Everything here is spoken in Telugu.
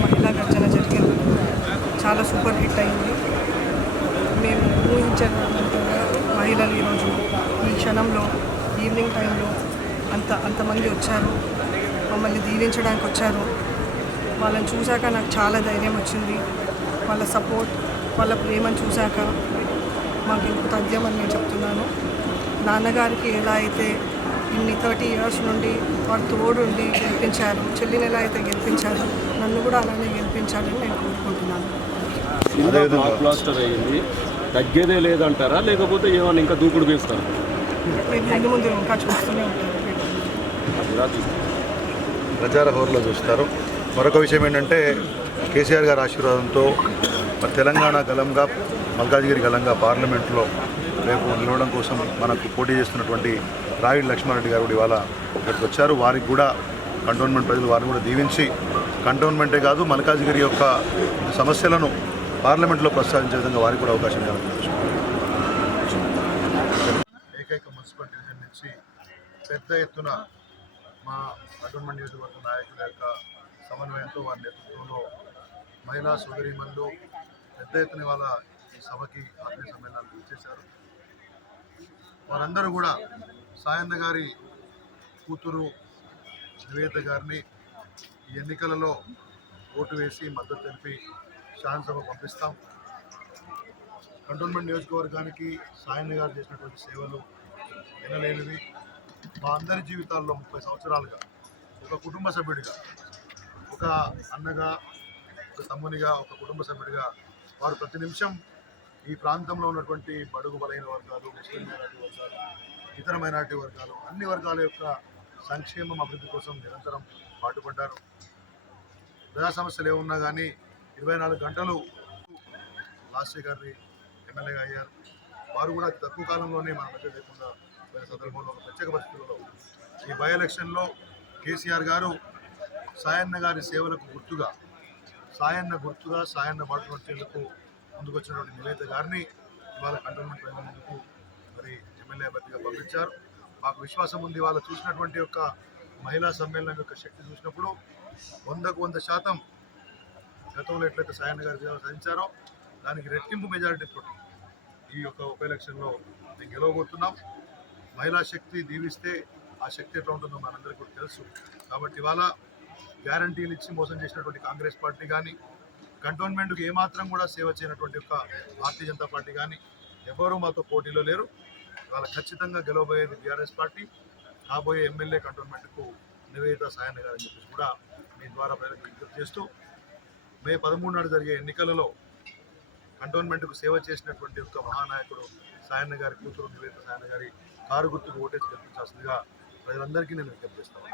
మహిళా గర్జన జరిగింది. చాలా సూపర్ హిట్ అయింది. మేము ఊహించినంతగా మహిళలు ఈరోజు ఈ క్షణంలో ఈవినింగ్ టైంలో అంత అంతమంది వచ్చారు. మమ్మల్ని దీవించడానికి వచ్చారు. వాళ్ళని చూశాక నాకు చాలా ధైర్యం వచ్చింది. వాళ్ళ సపోర్ట్ వాళ్ళ ప్రేమను చూశాక మాకు ఇంకో తథ్యం అని నేను చెప్తున్నాను. నాన్నగారికి ఎలా అయితే ఇన్ని థర్టీ ఇయర్స్ నుండి వారు తోడుండి గెలిపించారు చెల్లిని ఎలా అయితే గెలిపించారు నన్ను కూడా అలానే గెలిపించాలని నేను కోరుకుంటున్నాను. బ్లాస్టర్ అయ్యింది. తగ్గేదే లేదంటారా? లేకపోతే ఏమన్నా ఇంకా దూకుడు వేస్తారా మీరు ముందు ముందు ఇంకా చూస్తూనే ఉంటారు ఇలా చూస్తారు ప్రచార హోరులో చూస్తారు. మరొక విషయం ఏంటంటే కేసీఆర్ గారి ఆశీర్వాదంతో తెలంగాణ గలంగా మల్కాజ్గిరి గలంగా పార్లమెంట్లో రేపు నిలవడం కోసం మనకు పోటీ చేస్తున్నటువంటి రాయుడు లక్ష్మారెడ్డి గారు కూడా ఇవాళ ఇక్కడికి వచ్చారు. వారికి కూడా కంటోన్మెంట్ ప్రజలు వారిని కూడా దీవించి కంటోన్మెంటే కాదు మల్కాజ్గిరి యొక్క సమస్యలను పార్లమెంట్లో ప్రస్తావించే విధంగా వారికి కూడా అవకాశం ఇవ్వాలని ఏకైక మున్సిపల్ డివిజన్ నుంచి పెద్ద ఎత్తున మా కంటోన్మెంట్ నియోజకవర్గ నాయకుల యొక్క సమన్వయంతో వారి నేతృత్వంలో మహిళా సోదరీమణులు పెద్ద ఎత్తున ఇవాళ ఈ సభకి ఆత్మీయ సమ్మేళనాలు ఇచ్చేశారు వారందరూ కూడా సాయన్న గారి కూతురు నివేదిత గారిని ఈ ఎన్నికలలో ఓటు వేసి మద్దతు తెలిపి శాసనసభ పంపిస్తాం. కంటోన్మెంట్ నియోజకవర్గానికి సాయన్న గారు చేసినటువంటి సేవలు వినలేనివి. మా అందరి జీవితాల్లో ముప్పై సంవత్సరాలుగా ఒక కుటుంబ సభ్యుడిగా ఒక అన్నగా ఒక తమ్మునిగా ఒక కుటుంబ సభ్యుడిగా వారు ప్రతి నిమిషం ఈ ప్రాంతంలో ఉన్నటువంటి బడుగు బలైన వర్గాలు ముస్లిం మైనార్టీ వర్గాలు ఇతర మైనార్టీ వర్గాలు అన్ని వర్గాల యొక్క సంక్షేమం అభివృద్ధి కోసం నిరంతరం పాటుపడ్డారు. ప్రజా సమస్యలు ఏమున్నా కానీ ఇరవై నాలుగు గంటలు లాస్య గారిని ఎమ్మెల్యేగా అయ్యారు. వారు కూడా తక్కువ కాలంలోనే మన మధ్య లేకుండా పోయిన సందర్భంలో ప్రత్యేక పరిస్థితుల్లో ఈ బై ఎలక్షన్లో కేసీఆర్ గారు సాయన్న గారి సేవలకు గుర్తుగా సాయన్న గుర్తుగా సాయన్న బాటు వచ్చేందుకు ముందుకు వచ్చినటువంటి నివేదిత గారిని ఇవాళ కంటోన్మెంట్ ప్రజల ముందుకు మరి ఎమ్మెల్యే అభ్యర్థిగా పంపించారు. మాకు విశ్వాసం ఉంది వాళ్ళు చూసినటువంటి యొక్క మహిళా సమ్మేళనం యొక్క శక్తి చూసినప్పుడు వందకు వంద శాతం గతంలో ఎట్లయితే సాయన్న గారు సాధించారో దానికి రెట్టింపు మెజారిటీ తోటి ఈ యొక్క ఉప ఎలక్షన్లో మేము గెలవబోతున్నాం. మహిళా శక్తి దీవిస్తే ఆ శక్తి ఎట్లా ఉంటుందో మనందరికీ కూడా తెలుసు. కాబట్టి ఇవాళ గ్యారంటీలు ఇచ్చి మోసం చేసినటువంటి కాంగ్రెస్ పార్టీ కానీ కంటోన్మెంట్కి ఏమాత్రం కూడా సేవ చేయనటువంటి యొక్క భారతీయ జనతా పార్టీ కానీ ఎవరూ మాతో పోటీలో లేరు. వాళ్ళు ఖచ్చితంగా గెలవబోయేది బీఆర్ఎస్ పార్టీ. కాబోయే ఎమ్మెల్యే కంటోన్మెంట్కు నివేదిత సాయన్న గారు అని చెప్పేసి కూడా మీ ద్వారా ప్రజలకు విజ్ఞప్తి చేస్తూ మే పదమూడు నాడు జరిగే ఎన్నికలలో కంటోన్మెంట్కు సేవ చేసినటువంటి ఒక మహానాయకుడు సాయన్న గారి కూతురు నివేదిత సాయన్న గారి కారు గుర్తుకు ఓటేసి గెలిపించాల్సిందిగా ప్రజలందరికీ నేను విజ్ఞప్తి చేస్తాను